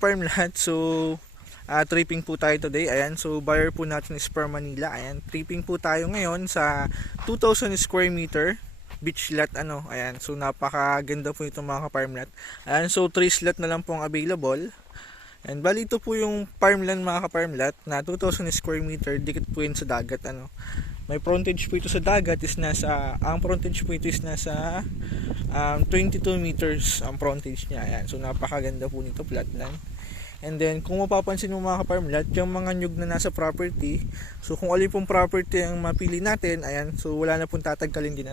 ka-farm lahat, so tripping po tayo today. Ayan, so buyer po natin is Per Manila. Ayan, tripping po tayo ngayon sa 2,000 square meter beach lot. Ayan, so napakaganda po itong mga ka-farm lot. Ayan, so 3 slot na lang po ang available. And bali ito po yung farmland mga ka-farm lot na 2,000 square meter, dikit po yun sa dagat. May frontage po ito sa dagat ang frontage po ito is nasa 22 meters ang frontage niya. Ayan, so napakaganda po nito, flatland. And then kung mapapansin mo mga ka-farm lot, yung mga nyug na nasa property, so kung alin pong property ang mapili natin, ayan, so wala na pong tatagkalin din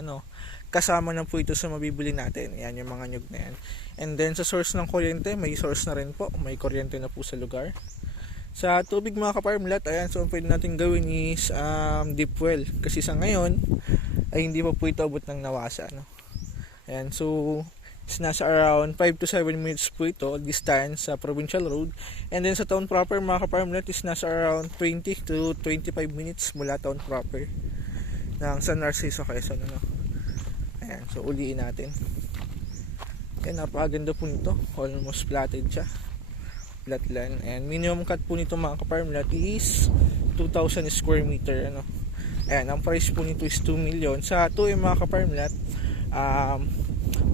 kasama na po ito sa mabibili natin. Ayan yung mga nyug na yan. And then sa source ng kuryente, may source na rin po, may kuryente na po sa lugar. Sa tubig mga ka-farm lot, ayan, so ang pwede natin gawin is deep well, kasi sa ngayon ay hindi pa po ito abot ng Nawasa. Ayan, so is nasa around 5 to 7 minutes po ito distance sa provincial road. And then sa town proper mga ka-farm lot is nasa around 20 to 25 minutes mula town proper ng San Narciso, Quezon. Ayan, so uliin natin. Ayan, napakaganda po nito, almost platted siya, flatland. And minimum cut po nito mga ka-farm lot is 2,000 square meter. Ayan, ang price po nito is 2 million. Sa 2 mga ka-farm lot,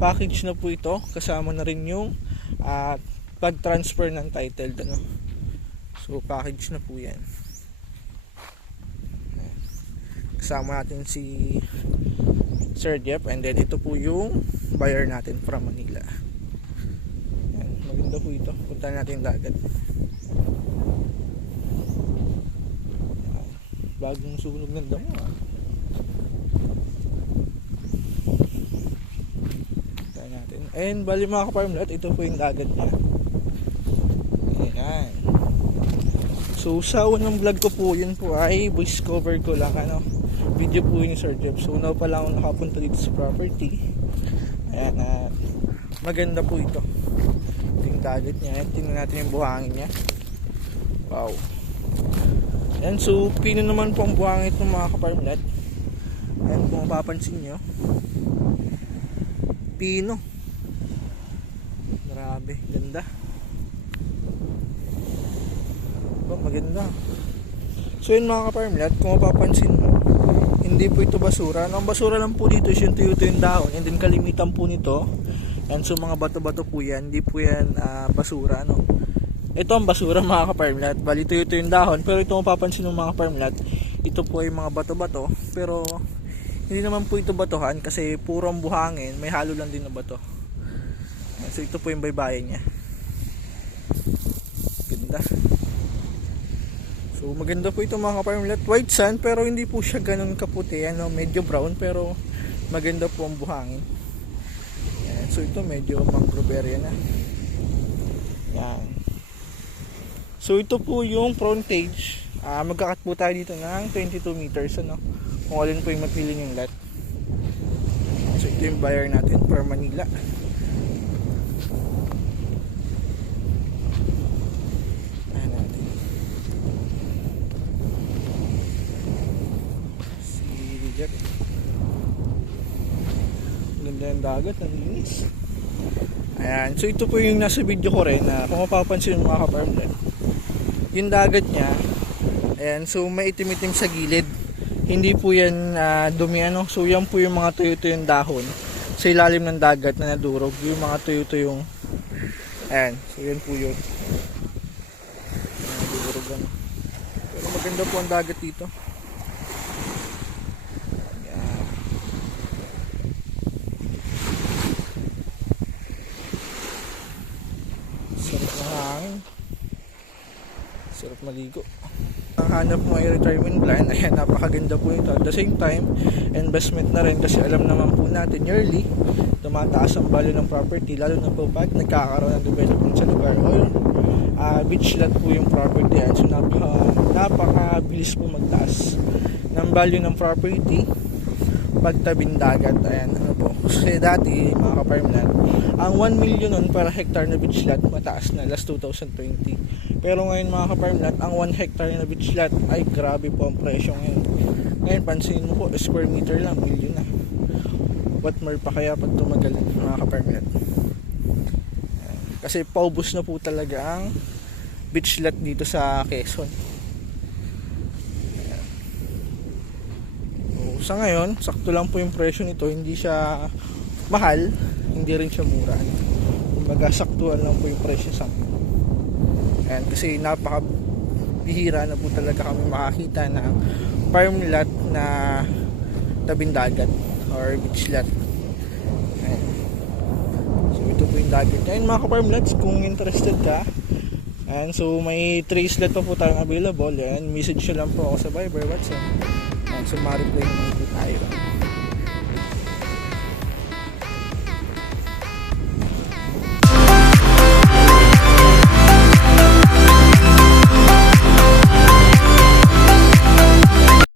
package na po ito, kasama na rin yung pag-transfer ng title. So package na po yan. Ayan, kasama natin si Sir Jeff. And then ito po yung buyer natin from Manila. Ayan, maganda po ito, punta natin dagat. Bagong sunog ng damo. Natin. And bali mga ka-farm lot, ito po yung dagat niya. Ayan. So sa unang vlog ko po, yun po ay voice cover ko lang, video po ni Sir Jeff. So now pa lang ako nakapunta dito sa property. Ayan, maganda po ito. Ito yung dagat niya. Tingnan natin yung buhangin niya. Wow. Ayan, so pino naman po ang buhangin ito mga ka-farm lot. Ayan, kung mapapansin nyo, pino. Grabe, ganda. Maganda. So yun mga ka-farm lot, kung mapapansin mo, hindi po ito basura. Ang basura lang po dito is yung tuyo-tuyo yung dahon. And then kalimitan po nito, and so mga bato-bato po yan, hindi po yan basura. Ito ang basura mga ka-farm lot, bali tuyo-tuyo yung dahon. Pero ito mapapansin mo mga ka-farm lot, ito po ay mga bato-bato. Pero hindi naman po ito batuhan kasi puro ang buhangin, may halo lang din na bato. So ito po yung baybayin niya. Ganda. So maganda po ito mga ka-farm lot. White sand pero hindi po siya ganun kaputi, medyo brown pero maganda po ang buhangin. Yan. So ito medyo mangrove area na. Yan. So ito po yung frontage. Magkakat po tayo dito ng 22 meters kung alin po yung mapili yung lot. So ito yung buyer natin, Per Manila. Ayan natin si Jeff. Ganda yung dagat, ang linis. Ayan, so ito po yung nasa video ko rin na kung mapapansin yung mga ka-farm lot, yung dagat niya, ayan, so may itim-itim sa gilid. Hindi po yan dumi. So yan po yung mga tuyo-tuyong dahon sa ilalim ng dagat na nadurog, yung mga tuyo-tuyong, ayan, so yan po yun nadurog. Pero maganda po ang dagat dito. Ayan. Sarap na hangin, sarap maligo. Ang hanap mo ay retirement plan, ayan, napakaganda po ito. At the same time, investment na rin kasi alam naman po natin yearly tumataas ang value ng property, lalo na po pag nagkakaroon ng development sa lugar o yung beach lot po yung property yan. So napakabilis po magtaas ng value ng property pag tabing dagat. Ayan, kasi dati mga ka-farm lot, ang 1 million nun para hectare na beach lot mataas na last 2020. Pero ngayon mga ka-farm lot, ang 1 hectare na beach lot ay grabe po ang presyo ngayon. Ngayon pansinin mo po, square meter lang, million na. What more pa kaya pag tumagal mga ka-farm lot. Kasi paubos na po talaga ang beach lot dito sa Quezon. So, sa ngayon, sakto lang po yung presyo nito. Hindi siya mahal, hindi rin siya mura. Kumbaga, saktuan lang po yung presyo sa akin. Ayan, kasi napakabihira na po talaga kami makakita ng farm lot na tabing dagat or beach lot. Ayan. So, ito po yung dagat. Ayan mga ka-farm lots, kung interested ka. Ayan, so may 3 slot pa po tayong available. Ayan, message nyo lang po ako sa Viber, WhatsApp. Ayan, so ma-reply naman po tayo.